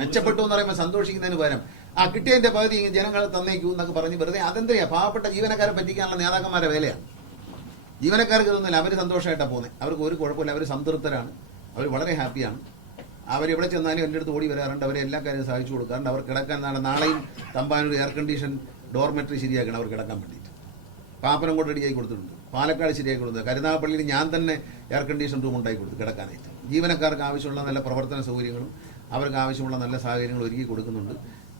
മെച്ചപ്പെട്ടു എന്ന് പറയുമ്പോൾ സന്തോഷിക്കുന്നതിന് പകരം കിട്ടിയതിന്റെ പകുതി ജനങ്ങൾ തന്നേക്കൂ എന്നൊക്കെ പറഞ്ഞ് വെറുതെ അതെന്തറിയാ പാവപ്പെട്ട ജീവനക്കാരെ പറ്റിക്കാനുള്ള നേതാക്കന്മാരെ വേലയാണ്. ജീവനക്കാർക്ക് ഇതൊന്നുമില്ല, അവർ സന്തോഷമായിട്ടാണ് പോകുന്നത്, അവർക്ക് ഒരു കുഴപ്പമില്ല, അവർ സംതൃപ്തരാണ്, അവർ വളരെ ഹാപ്പിയാണ്. അവരെവിടെ ചെന്നാലും എൻ്റെ അടുത്ത് ഓടി വരാറുണ്ട്, അവരെ എല്ലാ കാര്യവും സഹായിച്ചു കൊടുക്കാറുണ്ട്. അവർ കിടക്കാൻ നാളെയും തമ്പാനൂർ എയർ കണ്ടീഷൻ ഡോർമെറ്ററി ശരിയാക്കണം അവർ കിടക്കാൻ വേണ്ടിയിട്ട്. പാപ്പനംകോട് റെഡിയായി കൊടുത്തിട്ടുണ്ട്, പാലക്കാട് ശരിയായി കൊടുത്തത്, കരുനാഗപ്പള്ളിയിൽ ഞാൻ തന്നെ എയർ കണ്ടീഷൻ റൂം ഉണ്ടാക്കി കൊടുത്തു കിടക്കാനായിട്ട്. ജീവനക്കാർക്ക് ആവശ്യമുള്ള നല്ല പ്രവർത്തന സൗകര്യങ്ങളും അവർക്ക് ആവശ്യമുള്ള നല്ല സാഹചര്യങ്ങളും ഒരുക്കി കൊടുക്കുന്നുണ്ട്.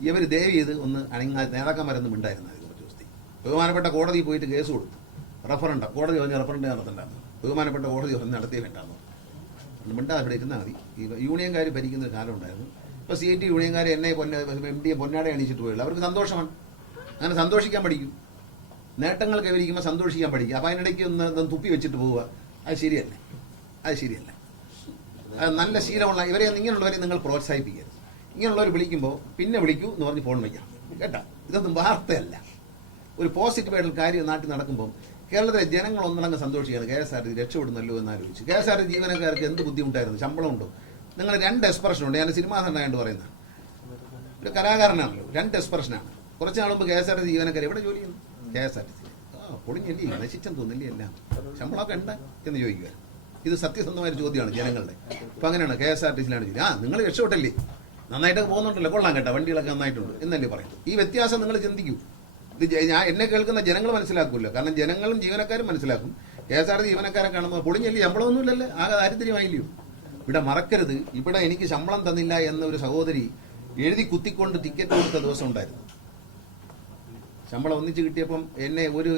ഇവർ ദയവ് ചെയ്ത് ഒന്ന് നേതാക്കന്മാരൊന്നും ഉണ്ടായിരുന്നത് കുറച്ച് ദിവസത്തേക്ക്. ബഹുമാനപ്പെട്ട കോടതിയിൽ പോയിട്ട് കേസ് കൊടുത്തു, റഫറണ്ട കോടതി പറഞ്ഞ് റഫറണ്ട നടത്തണ്ടായിരുന്നു, ബഹുമാനപ്പെട്ട കോടതി പറഞ്ഞ് നടത്തിയേ വേണ്ടാന്ന് മിണ്ടാതെ ഇവിടെ ഇരുന്നാൽ മതി. ഈ യൂണിയൻകാർ ഭരിക്കുന്ന ഒരു കാലം ഉണ്ടായിരുന്നു. ഇപ്പോൾ CIT യൂണിയൻകാർ എന്നെ MD പൊന്നാടെ അണിയിച്ചിട്ട് പോയുള്ളൂ. അവർക്ക് സന്തോഷമാണ്, അങ്ങനെ സന്തോഷിക്കാൻ പഠിക്കും. നേട്ടങ്ങൾ കൈവരിക്കുമ്പോൾ സന്തോഷിക്കാൻ പഠിക്കുക. അപ്പോൾ അതിനിടയ്ക്ക് ഒന്ന് തുപ്പി വെച്ചിട്ട് പോവുക, അത് ശരിയല്ല, അത് ശരിയല്ല. അത് നല്ല ശീലമുള്ള ഇവരെ ഇങ്ങനെയുള്ളവരെ നിങ്ങൾ പ്രോത്സാഹിപ്പിക്കരുത്. ഇങ്ങനെയുള്ളവർ വിളിക്കുമ്പോൾ പിന്നെ വിളിക്കൂ എന്ന് പറഞ്ഞ് ഫോൺ വയ്ക്കാം കേട്ടോ. ഇതൊന്നും വാർത്തയല്ല, ഒരു പോസിറ്റീവ് ആയിട്ടുള്ള കാര്യം നാട്ടിൽ നടക്കുമ്പോൾ കേരളത്തിലെ ജനങ്ങൾ ഒന്നടങ്ങ് സന്തോഷിക്കുകയാണ്. KSRTC രക്ഷപ്പെടുന്നല്ലോ എന്നാലോചിച്ച്. KSRTC ജീവനക്കാർക്ക് എന്ത് ബുദ്ധിമുട്ടായിരുന്നു, ശമ്പളമുണ്ടോ? നിങ്ങൾ 2 എക്സ്പ്രഷൻ ഉണ്ട്. ഞാൻ സിനിമാ നടനായിട്ട് പറയുന്നത് ഒരു കലാകാരനാണല്ലോ, 2 എക്സ്പ്രഷനാണ്. കുറച്ച് നാൾ മുമ്പ് KSRTC ജീവനക്കാർ എവിടെ ജോലി ചെയ്യുന്നു? KSRTC പൊളിഞ്ഞല്ലേ, നശിച്ചെന്ന് തോന്നില്ലേ, എല്ലാം ശമ്പളമൊക്കെ ഉണ്ട് എന്ന് ചോദിക്കുക. ഇത് സത്യസന്ധമായ ചോദ്യമാണ് ജനങ്ങളുടെ. അപ്പം അങ്ങനെയാണ് KSRTCയിലാണ് ജോലി. നിങ്ങൾ രക്ഷപ്പെട്ടല്ലേ, നന്നായിട്ടൊക്കെ പോകുന്നുണ്ടല്ലോ, കൊള്ളാം കേട്ടോ, വണ്ടികളൊക്കെ നന്നായിട്ടുണ്ട് എന്നല്ലേ പറയും. ഈ വ്യത്യാസം നിങ്ങൾ ചിന്തിക്കൂ. ഇത് എന്നെ കേൾക്കുന്ന ജനങ്ങൾ മനസ്സിലാക്കുമല്ലോ, കാരണം ജനങ്ങളും ജീവനക്കാരും മനസ്സിലാക്കും. KSRTC ജീവനക്കാരെ കാണുമ്പോൾ പൊളിഞ്ഞല്ലേ, ശമ്പളമൊന്നുമില്ലല്ലേ, ആകെ ദാരിദ്ര്യമായില്ലയോ. ഇവിടെ മറക്കരുത്, ഇവിടെ എനിക്ക് ശമ്പളം തന്നില്ല എന്ന ഒരു സഹോദരി എഴുതി കുത്തിക്കൊണ്ട് ടിക്കറ്റ് കൊടുത്ത ദിവസം ഉണ്ടായിരുന്നു. ശമ്പളം ഒന്നിച്ച് കിട്ടിയപ്പം എന്നെ ഒരു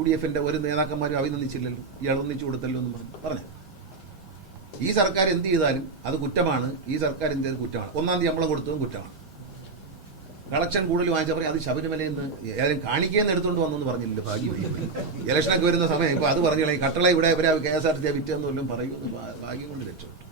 UDFന്റെ ഒരു നേതാക്കന്മാരും അഭിനന്ദിച്ചില്ലല്ലോ, ഇയാൾ ഒന്നിച്ചു കൊടുത്തല്ലോ എന്ന് പറഞ്ഞു. ഈ സർക്കാർ എന്ത് ചെയ്താലും അത് കുറ്റമാണ്, ഈ സർക്കാർ എന്ത് ചെയ്ത് കുറ്റമാണ്. 1-ാം തീയതി ശമ്പളം കൊടുത്തതും കുറ്റമാണ്. കളക്ഷൻ കൂടുതൽ വാങ്ങിച്ചപ്പോൾ അത് ശബരിമലയിൽ നിന്ന് ഏതായാലും കാണിക്കേന്ന് എടുത്തുകൊണ്ട് വന്നെന്ന് പറഞ്ഞില്ലല്ലോ, ഭാഗ്യമായി. ഇലക്ഷനൊക്കെ വരുന്ന സമയം ഇപ്പോൾ അത് പറഞ്ഞു, കട്ടള ഇവിടെ KSRTC വിറ്റെന്ന് വല്ലതും പറയുമെന്ന് ഭാഗ്യം കൊണ്ട് രക്ഷപ്പെട്ടു.